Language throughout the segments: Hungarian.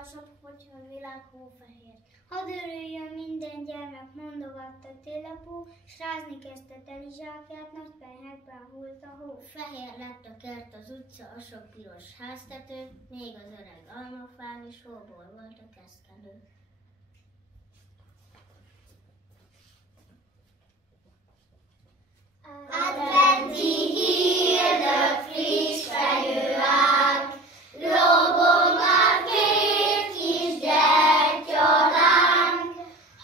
csodálasabb, hogyha a világ hófehér. Hadd örüljön minden gyermek, mondogatta télapó, s rázni kezdte teli zsákját, nagy penyhekben hult a hó. Fehér lett a kert, az utca, a sok piros háztető, még az öreg almafán is hóból volt a keszkelő. Adventi hírdök friss fehérák, lobog már két kis gyertyalánk.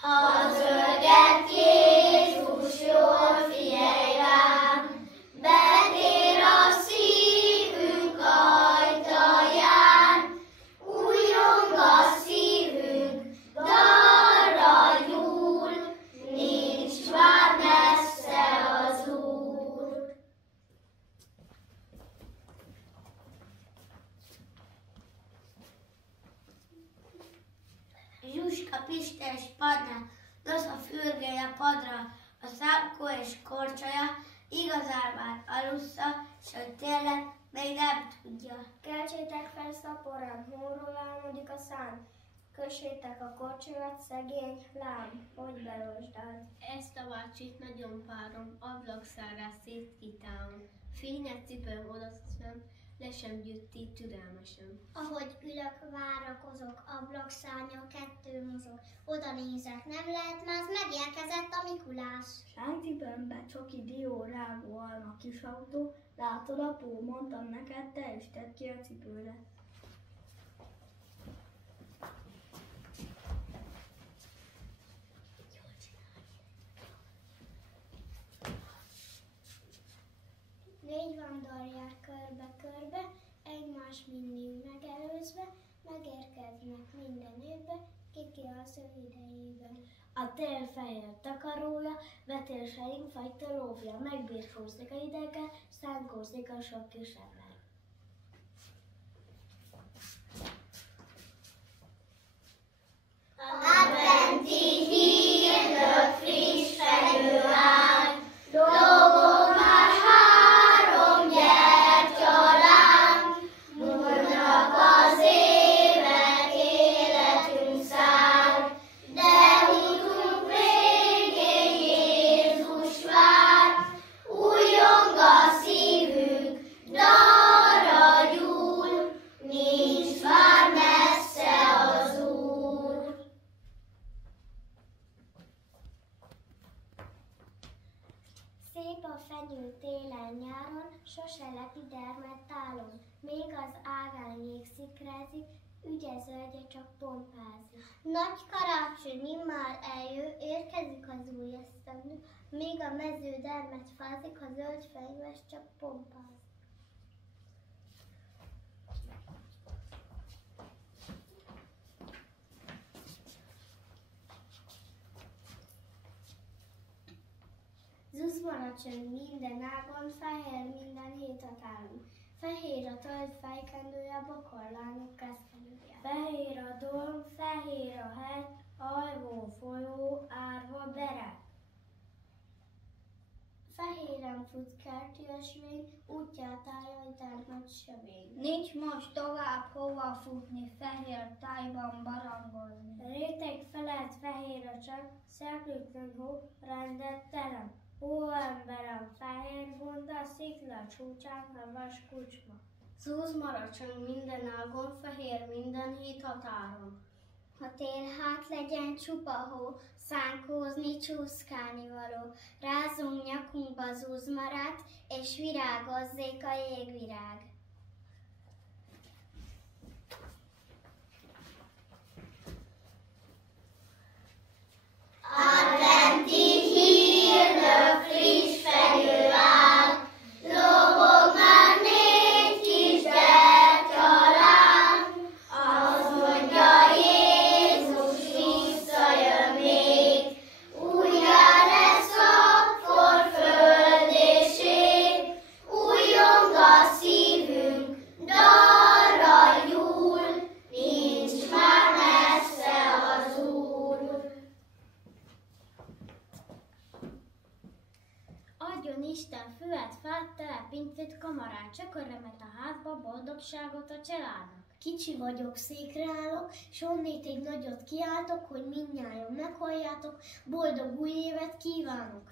Ha zörget Jézus, jól figyelj ránk, betér a szívünk ajtaján, újjong a szívünk, dalra nyúl, nincs már messze az Úr. Zsuska, Piste és Padna, dosz a fürgeje padra, a Számkó és Korcsolya, igazán már alussza, s hogy tényleg még nem tudja. Keltsétek fel szaporán, hóról álmodik a szám, kössétek a Korcsolyát, szegény lám, hogy belosdáld. Ezt a bácsit nagyon párom, ablakszárrá szétkitálom. Fényes cipőm odaszem, le sem gyűjti türelmesen. Ahogy ülök, várakozok, ablakszárnya kettő mozog. Oda nézek, nem lehet más, megérkezett a Mikulás. Sáncipőmbe csoki dió, rágó alma, kis autó, látod apó, mondtam neked, te is tedd ki a cipőre. Négy vándor jár körbe-körbe, egymás mindig megelőzve, megérkeznek minden évbe, kiki az ő idejében. A tél fehér takarója, vetélseink fagytól óvja, megbirkózik a ideggel, szánkózik a sok kis ember. Adventi hírdök friss fehérák, lobog már három gyertyalánk, múlnak az évek, életünk száll, de útunk végén Jézus vár, újjong a szívünk, dalra gyúl, nincs már messze az Úr. Szép a fenyő télen-nyáron, sose lepi dermedt tálon, még az ágán jégszikrázik, ügye zöldje csak pompázik. Nagy karácsony immár eljő, érkezik az új esztendő, még a mező dermedt fázik, a zöld fenyves csak pompázik. Zuzban a csönd minden ágon, fehér minden hét a tálunk. Fehér a tölgy fejkendője, bokorlányok keszkenője. Fehér a dolg, fehér a hegy, alvó folyó, árva berek. Fehéren fut kerti ösvény, útját állja egy nagy sövény. Nincs most tovább hova futni, fehér tájban barangolni. Réteg felett fehér a csak, szeplőtlen hó, rendet terem. Ó, emberem, fehér bunda, szikla csúcsán, havas kucsma. Zúz maracson minden ágon, fehér minden hét határon. Ha tél hát legyen csupa hó, szánkózni, csúszkálni való. Rázunk nyakunkba zúzmarát, és virágozzék a jégvirág. Adventi hírdök friss fehérák, lobog már négy kis gyertyalánk, az mondja Jézus visszajön még, újjá lesz akkor föld és ég, újjong a szív. itt kamarát, csak örömet a házba, boldogságot a családnak. Kicsi vagyok, székre állok, s onnét egy nagyot kiáltok, hogy mindnyájan meghalljátok, boldog új évet kívánok!